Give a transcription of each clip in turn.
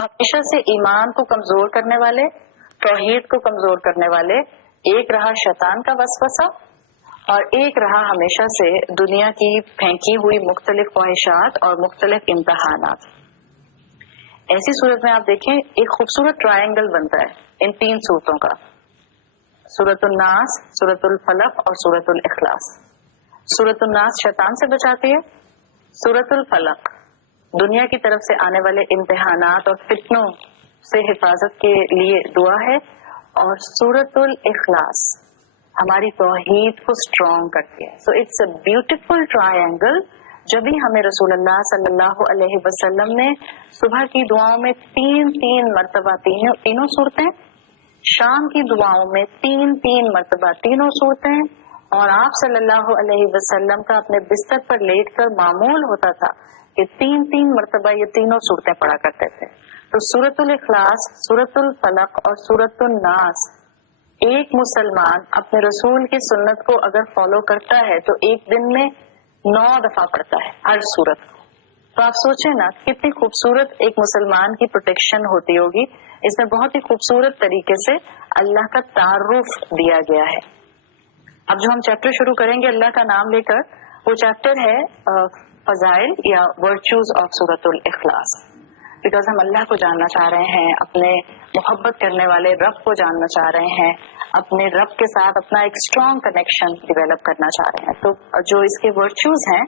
ہمیشہ سے ایمان کو کمزور کرنے والے، توحید کو کمزور کرنے والے، ایک رہا شیطان کا وسوسہ اور ایک رہا ہمیشہ سے دنیا کی پھینکی ہوئی مختلف خواہشات اور مختلف امتحانات۔ ایسی صورت میں آپ دیکھیں ایک خوبصورت ٹرائنگل بنتا ہے ان تین صورتوں کا، سورۃ الناس، سورۃ الفلق اور سورۃ الاخلاص۔ سورۃ الناس شیطان سے بچاتی ہے، سورۃ الفلق دنیا کی طرف سے آنے والے امتحانات اور فتنوں سے حفاظت کے لیے دعا ہے، اور سورۃ الاخلاص ہماری توحید کو اسٹرانگ کرتی ہے۔ So it's a beautiful triangle. جب بھی ہمیں رسول اللہ صلی اللہ علیہ وسلم نے صبح کی دعاؤں میں تین مرتبہ تینوں صورتیں، شام کی دعاؤں میں تین مرتبہ تینوں صورتیں، اور آپ صلی اللہ علیہ وسلم کا اپنے بستر پر لیٹ کر معمول ہوتا تھا کہ تین مرتبہ یہ تینوں صورتیں پڑھا کرتے تھے۔ تو سورۃ الاخلاص، سورۃ الفلق اور سورۃ الناس ایک مسلمان اپنے رسول کی سنت کو اگر فالو کرتا ہے تو ایک دن میں 9 دفعہ پڑھتا ہے ہر سورت کو۔ تو آپ سوچیں نا کتنی خوبصورت ایک مسلمان کی پروٹیکشن ہوتی ہوگی۔ اس میں بہت ہی خوبصورت طریقے سے اللہ کا تعارف دیا گیا ہے۔ اب جو ہم چیپٹر شروع کریں گے اللہ کا نام لے کر، وہ چیپٹر ہے فضائل یا ورچوز آف سورۃ الاخلاص، بیکاز ہم اللہ کو جاننا چاہ رہے ہیں، اپنے محبت کرنے والے رب کو جاننا چاہ رہے ہیں، اپنے رب کے ساتھ اپنا ایک اسٹرانگ کنیکشن ڈیولپ کرنا چاہ رہے ہیں۔ تو جو اس کے ورچوز ہیں،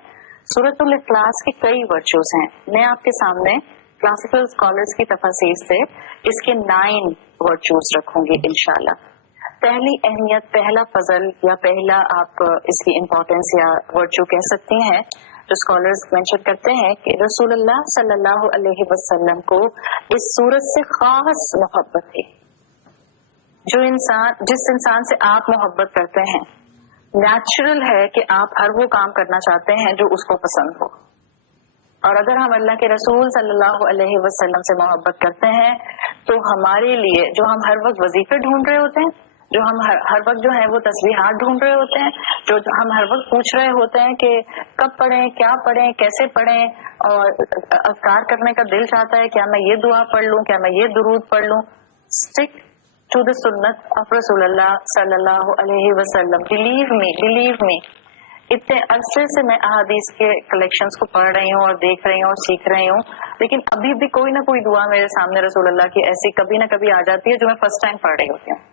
سورۃ الاخلاص کے کئی ورچوز ہیں۔ میں آپ کے سامنے کلاسیکل اسکالرس کی تفاسیر سے اس کے 9 ورچوز رکھوں گی انشاءاللہ۔ پہلی اہمیت، پہلا فضل یا پہلا آپ اس کی امپورٹینس یا ورچو کہہ سکتی ہیں جو اسکالرز مینشن کرتے ہیں کہ رسول اللہ صلی اللہ علیہ وسلم کو اس سورت سے خاص محبت تھی۔ جس انسان سے آپ محبت کرتے ہیں، نیچرل ہے کہ آپ ہر وہ کام کرنا چاہتے ہیں جو اس کو پسند ہو، اور اگر ہم اللہ کے رسول صلی اللہ علیہ وسلم سے محبت کرتے ہیں تو ہمارے لیے جو ہم ہر وقت وظیفے ڈھونڈ رہے ہوتے ہیں، جو ہم ہر وقت جو ہے وہ تسبیحات ڈھونڈ رہے ہوتے ہیں، جو ہم ہر وقت پوچھ رہے ہوتے ہیں کہ کب پڑھیں، کیا پڑھیں، کیسے پڑھیں، اور اذکار کرنے کا دل چاہتا ہے کیا میں یہ دعا پڑھ لوں، کیا میں یہ درود پڑھ لوں، اسٹک ٹو دا سنت آف رسول اللہ صلی اللہ علیہ وسلم۔ بلیو می اتنے عرصے سے میں احادیث کے کلیکشنز کو پڑھ رہی ہوں اور دیکھ رہی ہوں اور سیکھ رہی ہوں، لیکن ابھی بھی کوئی نہ کوئی دعا میرے سامنے رسول اللہ کی ایسی کبھی نہ کبھی آ جاتی ہے جو میں فرسٹ ٹائم پڑھ رہی ہوتی ہوں۔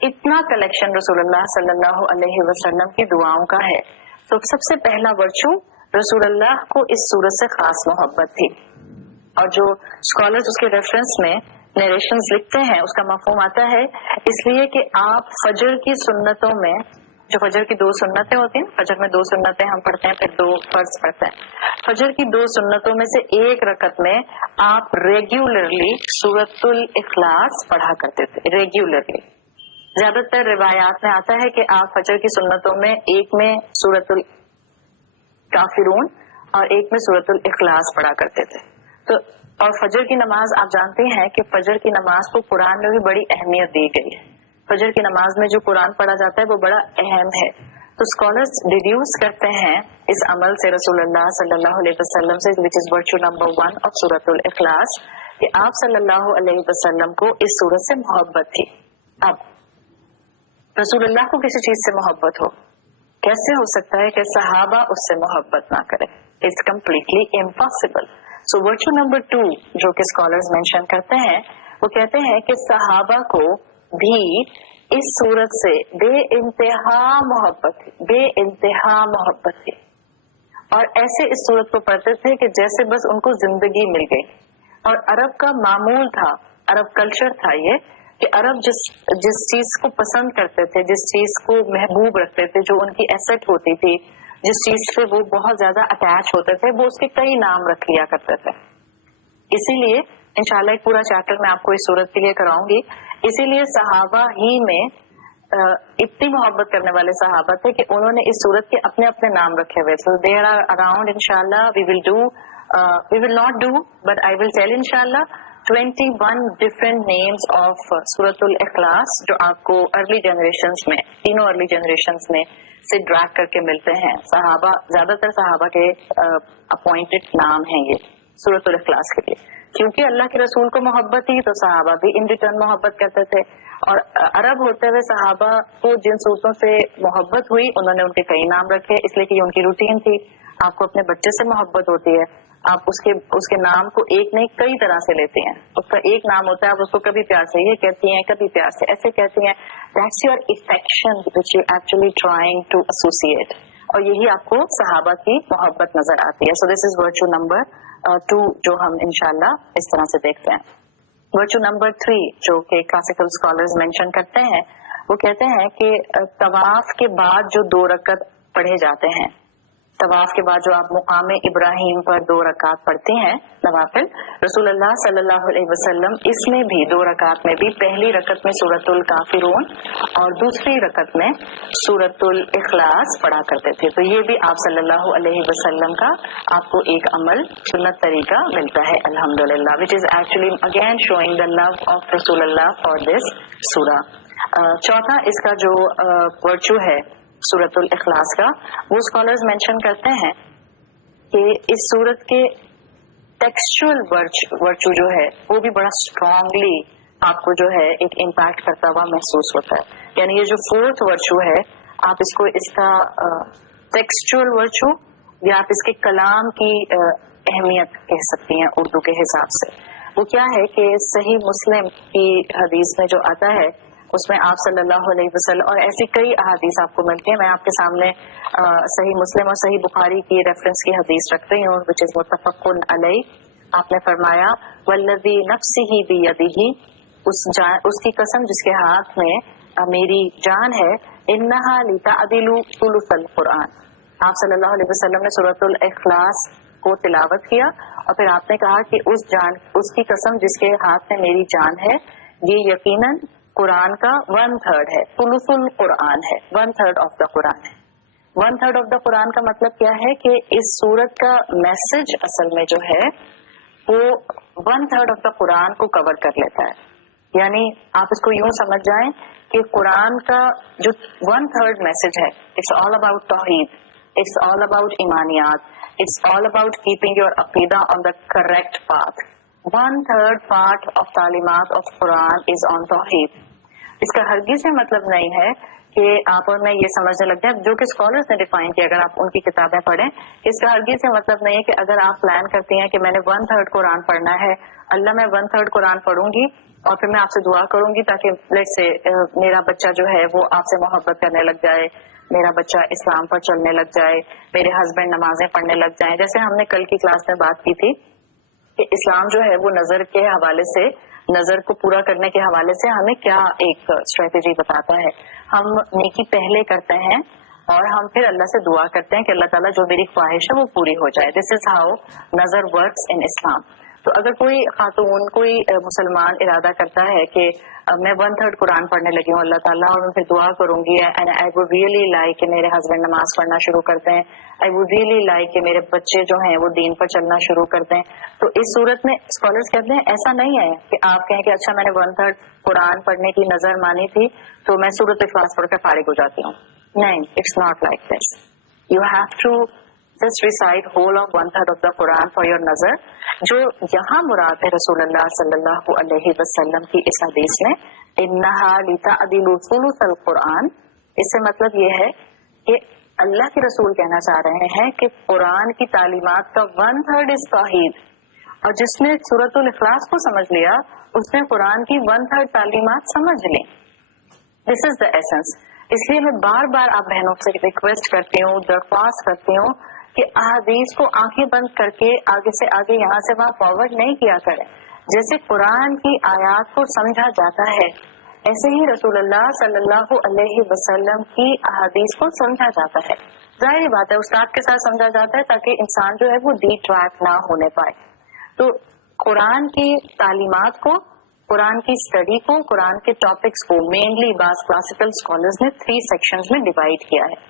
اتنا کلیکشن رسول اللہ صلی اللہ علیہ وسلم کی دعاؤں کا ہے۔ تو سب سے پہلا ورچو، رسول اللہ کو اس سورت سے خاص محبت تھی، اور جو اسکالرز اس کے ریفرنس میں نیریشنز لکھتے ہیں اس کا مفہوم آتا ہے اس لیے کہ آپ فجر کی سنتوں میں، جو فجر کی 2 سنتیں ہوتی ہیں، فجر میں 2 سنتیں ہم پڑھتے ہیں، پھر 2 فرض پڑھتے ہیں، فجر کی 2 سنتوں میں سے ایک رکعت میں آپ ریگولرلی سورۃ الاخلاص پڑھا کرتے تھے، ریگولرلی۔ زیادہ تر روایات میں آتا ہے کہ آپ فجر کی سنتوں میں ایک میں سورۃ الکافرون اور ایک میں سورۃ الاخلاص پڑھا کرتے تھے۔ تو اور فجر کی نماز آپ جانتے ہیں کہ فجر کی نماز کو قرآن میں بھی بڑی اہمیت دی گئی ہے۔ فجر کی نماز میں جو قرآن پڑھا جاتا ہے وہ بڑا اہم ہے۔ تو اسکالرز ڈیڈیوس کرتے ہیں اس عمل سے رسول اللہ صلی اللہ علیہ وسلم سے، وچ از ورچو نمبر 1 آف سورۃ الاخلاص، کہ آپ صلی اللہ علیہ وسلم کو اس سورت سے محبت تھی۔ اب رسول اللہ کو کسی چیز سے محبت ہو، کیسے ہو سکتا ہے کہ صحابہ اس سے محبت نہ کرے؟ It's completely impossible. So virtue number 2 جو کہ اسکالرز مینشن کرتے ہیں، وہ کہتے ہیں کہ صحابہ کو بھی اس صورت سے بے انتہا محبت تھی، اور ایسے اس صورت کو پڑھتے تھے کہ جیسے بس ان کو زندگی مل گئی۔ اور عرب کا معمول تھا، عرب کلچر تھا یہ کہ عرب جس چیز کو پسند کرتے تھے، جس چیز کو محبوب رکھتے تھے، جو ان کی ایسٹ ہوتی تھی، جس چیز سے وہ بہت زیادہ اٹیچ ہوتے تھے، وہ اس کے کئی نام رکھ لیا کرتے تھے۔ اسی لیے انشاءاللہ ایک پورا چیپٹر میں آپ کو اس صورت کے لیے کراؤں گی۔ اسی لیے صحابہ ہی میں اتنی محبت کرنے والے صحابہ تھے کہ انہوں نے اس صورت کے اپنے اپنے نام رکھے ہوئے۔ سو دیر آر اراؤنڈ انشاءاللہ we will not do but I will tell انشاءاللہ 21 ڈفرنٹ نیمز آف سورۃ الاخلاص جو آپ کو ارلی جنریشنز میں، تینوں ارلی جنریشنز میں سے ڈریک کر کے ملتے ہیں۔ صحابہ، زیادہ تر صحابہ کے اپوائنٹڈ نام ہیں یہ سورۃ الاخلاص کے لیے۔ کیونکہ اللہ کے رسول کو محبت تھی تو صحابہ بھی ان ریٹرن محبت کرتے تھے. اور عرب ہوتے ہوئے صحابہ کو جن صورتوں سے محبت ہوئی انہوں نے ان کے کئی نام رکھے, اس لیے کہ یہ ان کی روٹین تھی. آپ کو اپنے بچے سے محبت ہوتی ہے, آپ اس کے نام کو ایک نہیں کئی طرح سے لیتے ہیں. اس کا ایک نام ہوتا ہے, آپ اس کو کبھی پیار سے یہ کہتی ہیں, کبھی پیار سے ایسے کہتی ہیں. That's your affection which you actually trying to associate, اور یہی آپ کو صحابہ کی محبت نظر آتی ہے. سو دس از ورچو نمبر 2 جو ہم انشاءاللہ اس طرح سے دیکھتے ہیں. ورچو نمبر 3 جو کہ کلاسیکل اسکالرز مینشن کرتے ہیں, وہ کہتے ہیں کہ طواف کے بعد جو 2 رکعت پڑھے جاتے ہیں, طواف کے بعد جو آپ مقام ابراہیم پر 2 رکعت پڑھتے ہیں نوافل, رسول اللہ صلی اللہ علیہ وسلم اس میں بھی 2 رکعت میں بھی پہلی رکعت میں سورۃ الکافرون اور دوسری رکعت میں سورۃ الاخلاص پڑھا کرتے تھے. تو یہ بھی آپ صلی اللہ علیہ وسلم کا آپ کو ایک عمل سنت طریقہ ملتا ہے الحمدللہ, which is actually again showing the love of رسول اللہ for this سورہ. چوتھا اس کا جو ورچو ہے سورۃ الاخلاص کا, وہ اسکالرز مینشن کرتے ہیں کہ اس سورت کے ٹیکسچرل ورچو جو ہے وہ بھی بڑا اسٹرانگلی آپ کو جو ہے ایک امپیکٹ کرتا ہوا محسوس ہوتا ہے. یعنی یہ جو 4th ورچو ہے, آپ اس کو اس کا ٹیکسچرل ورچو یا آپ اس کے کلام کی اہمیت کہہ سکتی ہیں اردو کے حساب سے. وہ کیا ہے کہ صحیح مسلم کی حدیث میں جو آتا ہے اس میں آپ صلی اللہ علیہ وسلم, اور ایسی کئی احادیث آپ کو ملتی ہیں, میں آپ کے سامنے صحیح مسلم اور صحیح بخاری کی ریفرنس کی حدیث رکھ رہی ہوں which is متفق علیہ. آپ نے فرمایا والذی نفسہ بیدہ, اس کی قسم جس کے ہاتھ میں میری جان ہے, انہا لتعدل ثلث القرآن. آپ صلی اللہ علیہ وسلم نے سورۃ الاخلاص کو تلاوت کیا اور پھر آپ نے کہا کہ اس کی قسم جس کے ہاتھ میں میری جان ہے, یہ یقیناً قرآن کا 1/3 ہے, ثلث القرآن ہے, 1/3 آف دا قرآن ہے. 1/3 آف دا قرآن کا مطلب کیا ہے کہ اس سورت کا میسج اصل میں جو ہے وہ 1/3 آف دا قرآن کو کور کر لیتا ہے. یعنی آپ اس کو یوں سمجھ جائیں کہ قرآن کا جو 1/3 میسج ہے, اٹس آل اباؤٹ توحید, اٹس آل اباؤٹ ایمانیات, it's all about keeping your عقیدہ on the correct path. 1/3 part of تعلیمات آف قرآن از آن توحید. اس کا ہرگز یہ مطلب نہیں ہے کہ آپ اور میں یہ سمجھنے لگ جائیں, جو کہ اسکالرز نے ڈیفائن کیا اگر آپ ان کی کتابیں پڑھیں, اس کا ہرگز یہ مطلب نہیں ہے کہ اگر آپ پلان کرتی ہیں کہ میں نے 1/3 قرآن پڑھنا ہے, اللہ میں 1/3 قرآن پڑھوں گی اور پھر میں آپ سے دعا کروں گی تاکہ لیٹس سے میرا بچہ جو ہے وہ آپ سے محبت کرنے لگ جائے, میرا بچہ اسلام پر چلنے لگ جائے, میرے ہسبینڈ نمازیں پڑھنے لگ جائیں. جیسے ہم نے کل کی کلاس میں بات کی تھی کہ اسلام جو ہے وہ نظر کے حوالے سے, نظر کو پورا کرنے کے حوالے سے ہمیں کیا ایک اسٹریٹجی بتاتا ہے. ہم نیکی پہلے کرتے ہیں اور ہم پھر اللہ سے دعا کرتے ہیں کہ اللہ تعالیٰ جو میری خواہش ہے وہ پوری ہو جائے. دس از ہاؤ نظر ورکس ان اسلام. تو اگر کوئی خاتون, کوئی مسلمان ارادہ کرتا ہے کہ میں 1/3 قرآن پڑھنے لگی ہوں اللہ تعالیٰ اور میں پھر دعا کروں گی, and I would really like کہ میرے ہسبینڈ نماز پڑھنا شروع کرتے ہیں, آئی وڈ ریئلی لائک کہ میرے بچے جو ہیں وہ دین پر چلنا شروع کرتے ہیں, تو اس صورت میں اسکالرس کہتے ہیں ایسا نہیں ہے کہ آپ کہیں کہ اچھا میں نے 1/3 قرآن پڑھنے کی نظر مانی تھی تو میں سورۃ الاخلاص پڑھ کر فارغ ہو جاتی ہوں. نہیں, it's not like this. You have to just recite whole of 1/3 of the Quran for your nazar. جو یہاں مراد ہے رسول اللہ صلی اللہ علیہ وسلم کی اس حدیث میں انہا لتعدل ثلث القرآن, اس سے مطلب یہ ہے کہ اللہ کے رسول کہنا چاہ رہے ہیں کہ قرآن کی تعلیمات کا 1/3 is توحید, اور جس نے سورۃ الاخلاص کو سمجھ لیا اس نے قرآن کی 1/3 تعلیمات سمجھ لی. دس از دا ایسنس. اس لیے میں بار بار آپ بہنوں سے ریکویسٹ کرتی ہوں, درخواست کرتی ہوں کہ احادیث کو آنکھیں بند کر کے آگے سے آگے یہاں سے وہاں فارورڈ نہیں کیا کریں. جیسے قرآن کی آیات کو سمجھا جاتا ہے ایسے ہی رسول اللہ صلی اللہ علیہ وسلم کی احادیث کو سمجھا جاتا ہے. ظاہر بات ہے استاد کے ساتھ سمجھا جاتا ہے تاکہ انسان جو ہے وہ ڈی ٹریک نہ ہونے پائے. تو قرآن کی تعلیمات کو, قرآن کی اسٹڈی کو, قرآن کے ٹاپکس کو مینلی بعض کلاسیکل اسکالرز نے 3 سیکشنز میں ڈیوائڈ کیا ہے.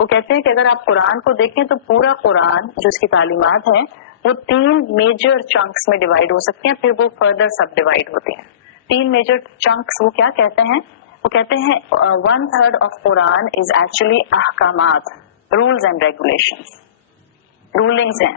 وہ کہتے ہیں کہ اگر آپ قرآن کو دیکھیں تو پورا قرآن جو اس کی تعلیمات ہیں وہ 3 میجر چنکس میں ڈیوائڈ ہو سکتے ہیں, پھر وہ فردر سب ڈیوائڈ ہوتے ہیں. 3 میجر چنکس وہ کیا کہتے ہیں؟ وہ کہتے ہیں 1/3 آف قرآن از ایکچولی احکامات, رولز اینڈ ریگولیشنز, رولنگز ہیں.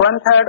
1/3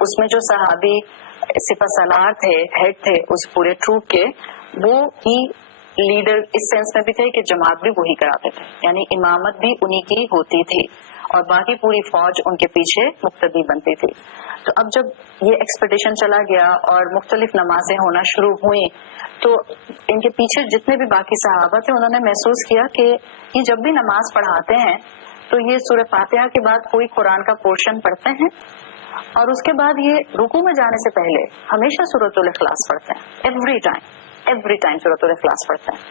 اس میں جو صحابی سپہ سالار تھے، ہیڈ تھے اس پورے ٹروپ کے، وہ ہی لیڈر اس سینس میں بھی تھے کہ جماعت بھی وہی کراتے تھے، یعنی امامت بھی انہی کی ہوتی تھی اور باقی پوری فوج ان کے پیچھے مقتدی بنتی تھی. تو اب جب یہ ایکسپیڈیشن چلا گیا اور مختلف نمازیں ہونا شروع ہوئی تو ان کے پیچھے جتنے بھی باقی صحابہ تھے انہوں نے محسوس کیا کہ یہ جب بھی نماز پڑھاتے ہیں تو یہ سورہ فاتحہ کے بعد کوئی قرآن کا پورشن پڑھتے ہیں اور اس کے بعد یہ رکوع میں جانے سے پہلے ہمیشہ سورۃ الاخلاص پڑھتے ہیں. ایوری ٹائم سورۃ الاخلاص پڑھتے ہیں.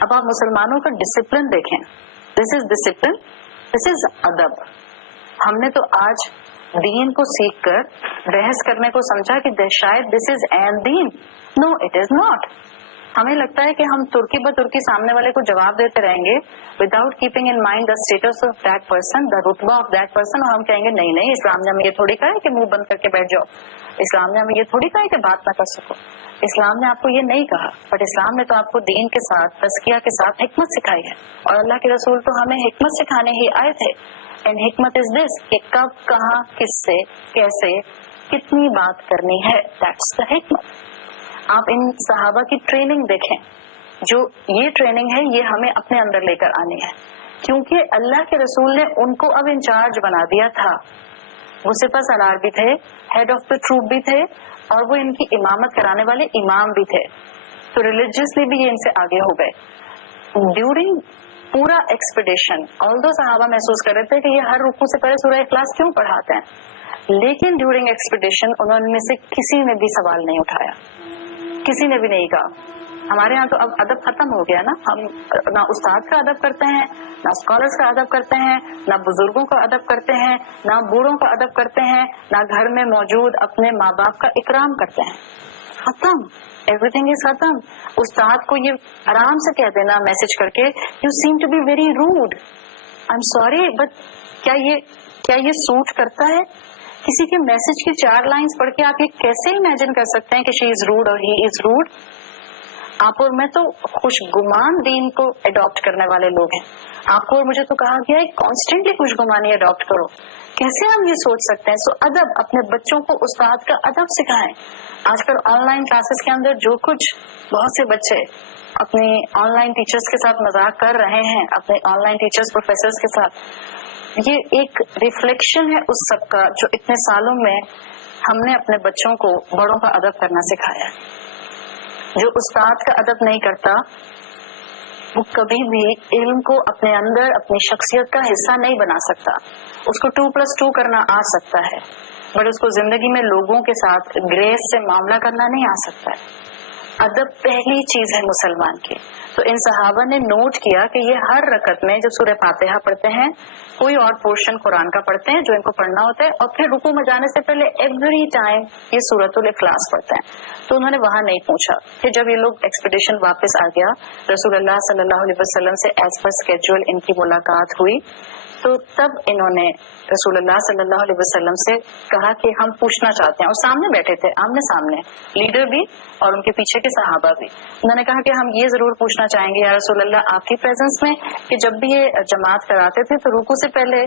اب آپ مسلمانوں کا ڈسپلن دیکھیں. دس از ڈسپلن، دس از ادب. ہم نے تو آج دین کو سیکھ کر بحث کرنے کو سمجھا کہ شاید دس از این دین. No it is not. ہمیں لگتا ہے کہ ہم ترکی بترکی سامنے والے کو جواب دیتے رہیں گے without keeping in mind the status of that person, the رتبہ آف دیٹ پرسن، اور ہم کہیں گے نہیں نہیں اسلام نے ہمیں یہ تھوڑی کہا ہے کہ منہ بند کر کے بیٹھ جاؤ، اسلام نے ہمیں یہ تھوڑی کہا ہے کہ بات نہ کر سکو، اسلام نے آپ کو یہ نہیں کہا. بٹ اسلام نے تو آپ کو دین کے ساتھ تزکیہ کے ساتھ حکمت سکھائی ہے اور اللہ کے رسول تو ہمیں حکمت سکھانے ہی آئے تھے. اینڈ حکمت از دس کہ کب کہاں کس سے کیسے کتنی بات کرنی ہے. دیٹس دا حکمت. آپ ان صحابہ کی ٹریننگ دیکھیں، جو یہ ٹریننگ ہے یہ ہمیں اپنے اندر لے کر آنی ہے کیونکہ اللہ کے رسول نے ان کو اب انچارج بنا دیا تھا. وہ سپہ سالار بھی تھے، ہیڈ آف دا ٹروپ بھی تھے اور وہ ان کی امامت کرانے والے امام بھی تھے. تو ریلیجیسلی بھی یہ ان سے آگے ہو گئے. ڈیورنگ پورا ایکسپیڈیشن آلدو صحابہ محسوس کر رہے تھے کہ یہ ہر رکوع سے پہلے سورہ اخلاص کیوں پڑھاتے ہیں، لیکن ڈیورنگ ایکسپیڈیشن انہوں میں سے کسی نے بھی سوال نہیں اٹھایا، کسی نے بھی نہیں کہا. ہمارے ہاں تو اب ادب ختم ہو گیا نا. ہم نہ استاد کا ادب کرتے ہیں، نہ اسکالرس کا ادب کرتے ہیں، نہ بزرگوں کا ادب کرتے ہیں، نہ بوڑھوں کا ادب کرتے ہیں، نہ گھر میں موجود اپنے ماں باپ کا اکرام کرتے ہیں. ختم. ایوری تھنگ از ختم. استاد کو یہ آرام سے کہہ دینا میسج کر کے you seem to be very rude. I am sorry but کیا یہ سوٹ کرتا ہے؟ کسی کے میسج کی 4 لائنز پڑھ کے آپ یہ کیسے امیجن کر سکتے ہیں کہ شی از روڈ اور ہی از روڈ؟ آپ اور میں تو خوشگمان دین کو اڈاپٹ کرنے والے لوگ ہیں. آپ کو اور مجھے تو کہا گیا ہے کانسٹینٹلی خوشگمانی اڈاپٹ کرو. کیسے ہم یہ سوچ سکتے ہیں؟ سو ادب، اپنے بچوں کو استاد کا ادب سکھائیں. آج کل آن لائن کلاسز کے اندر جو کچھ بہت سے بچے اپنی آن لائن ٹیچرز کے ساتھ مذاق کر رہے ہیں، اپنے آن لائن ٹیچرز پروفیسرز کے ساتھ، یہ ایک ریفلیکشن ہے اس سب کا جو اتنے سالوں میں ہم نے اپنے بچوں کو بڑوں کا ادب کرنا سکھایا ہے. جو استاد کا ادب نہیں کرتا وہ کبھی بھی علم کو اپنے اندر اپنی شخصیت کا حصہ نہیں بنا سکتا. اس کو 2+2 کرنا آ سکتا ہے بٹ اس کو زندگی میں لوگوں کے ساتھ گریس سے معاملہ کرنا نہیں آ سکتا ہے. ادب پہلی چیز ہے مسلمان کی. تو ان صحابہ نے نوٹ کیا کہ یہ ہر رکعت میں جب سورہ فاتحہ پڑھتے ہیں کوئی اور پورشن قرآن کا پڑھتے ہیں جو ان کو پڑھنا ہوتا ہے اور پھر رکوع میں جانے سے پہلے ایوری ٹائم یہ سورۃ الاخلاص پڑھتے ہیں. تو انہوں نے وہاں نہیں پوچھا. پھر جب یہ لوگ ایکسپیڈیشن واپس آ گیا، رسول اللہ صلی اللہ علیہ وسلم سے ایز پر اسکیجول ان کی ملاقات ہوئی تو تب انہوں نے رسول اللہ صلی اللہ علیہ وسلم سے کہا کہ ہم پوچھنا چاہتے ہیں. اور سامنے بیٹھے تھے، آمنے سامنے، لیڈر بھی اور ان کے پیچھے کے صحابہ بھی. انہوں نے کہا کہ ہم یہ ضرور پوچھنا چاہیں گے یا رسول اللہ آپ کی پریزنس میں کہ جب بھی یہ جماعت کراتے تھے تو رکوع سے پہلے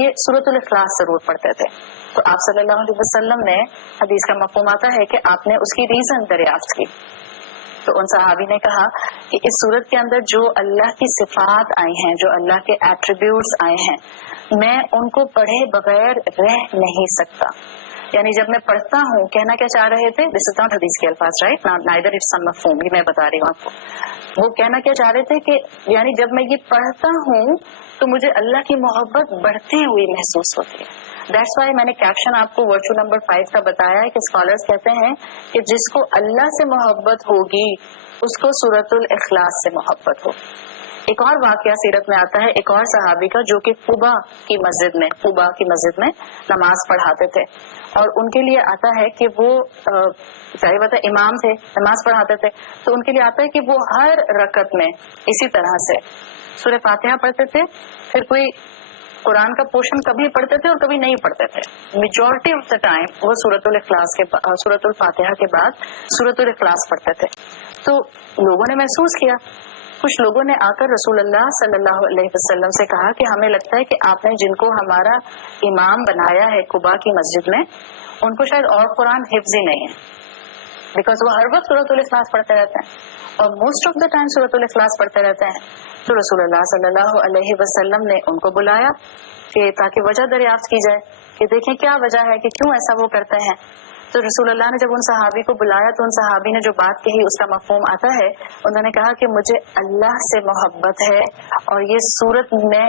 یہ سورۃ الاخلاص ضرور پڑھتے تھے. تو آپ صلی اللہ علیہ وسلم نے، حدیث کا مفہوم آتا ہے کہ آپ نے اس کی ریزن دریافت کی. تو ان صحابی نے کہا کہ اس صورت کے اندر جو اللہ کی صفات آئی ہیں، جو اللہ کے ایٹریبیوٹس آئے ہیں، میں ان کو پڑھے بغیر رہ نہیں سکتا. یعنی جب میں پڑھتا ہوں، کہنا کیا چاہ رہے تھے، دس از ناٹ حدیث کے الفاظ، رائٹ، نائدر اٹس سم مفہوم، یہ میں بتا رہی ہوں آپ کو. وہ کہنا کیا چاہ رہے تھے کہ یعنی جب میں یہ پڑھتا ہوں تو مجھے اللہ کی محبت بڑھتی ہوئی محسوس ہوتی ہے. دیٹس وائی میں نے کیپشن آپ کو ورچو نمبر 5 کا بتایا ہے کہ اسکالرس کہتے ہیں کہ جس کو اللہ سے محبت ہوگی اس کو سورۃ الاخلاص سے محبت ہوگی. ایک اور واقعہ سیرت میں آتا ہے ایک اور صحابی کا جو کہ قباء کی مسجد میں نماز پڑھاتے تھے اور ان کے لیے آتا ہے کہ وہ ظاہر بات ہے امام تھے، نماز پڑھاتے تھے، تو ان کے لیے آتا ہے کہ وہ ہر رکعت میں اسی طرح سے سورہ فاتحہ پڑھتے تھے، پھر کوئی قرآن کا پورشن کبھی پڑھتے تھے اور کبھی نہیں پڑھتے تھے. میجورٹی آف دا ٹائم وہ سورۃ الفاتحہ کے بعد سورۃ الاخلاص پڑھتے تھے. تو لوگوں نے محسوس کیا کچھ لوگوں نے آ کر رسول اللہ صلی اللہ علیہ وسلم سے کہا کہ ہمیں لگتا ہے کہ آپ نے جن کو ہمارا امام بنایا ہے قباء کی مسجد میں، ان کو شاید اور قرآن حفظ ہی نہیں ہے، بیکاز وہ ہر وقت سورۃ الاخلاص پڑھتے رہتے ہیں اور موسٹ آف دا ٹائم سورۃ الاخلاص پڑھتے رہتے ہیں۔ تو رسول اللہ صلی اللہ علیہ وسلم نے ان کو بلایا کہ تاکہ وجہ دریافت کی جائے کہ دیکھیں کیا وجہ ہے کہ کیوں ایسا وہ کرتے ہیں۔ تو رسول اللہ نے جب ان صحابی کو بلایا تو ان صحابی نے جو بات کہی اس کا مفہوم آتا ہے، انہوں نے کہا کہ مجھے اللہ سے محبت ہے اور یہ صورت میں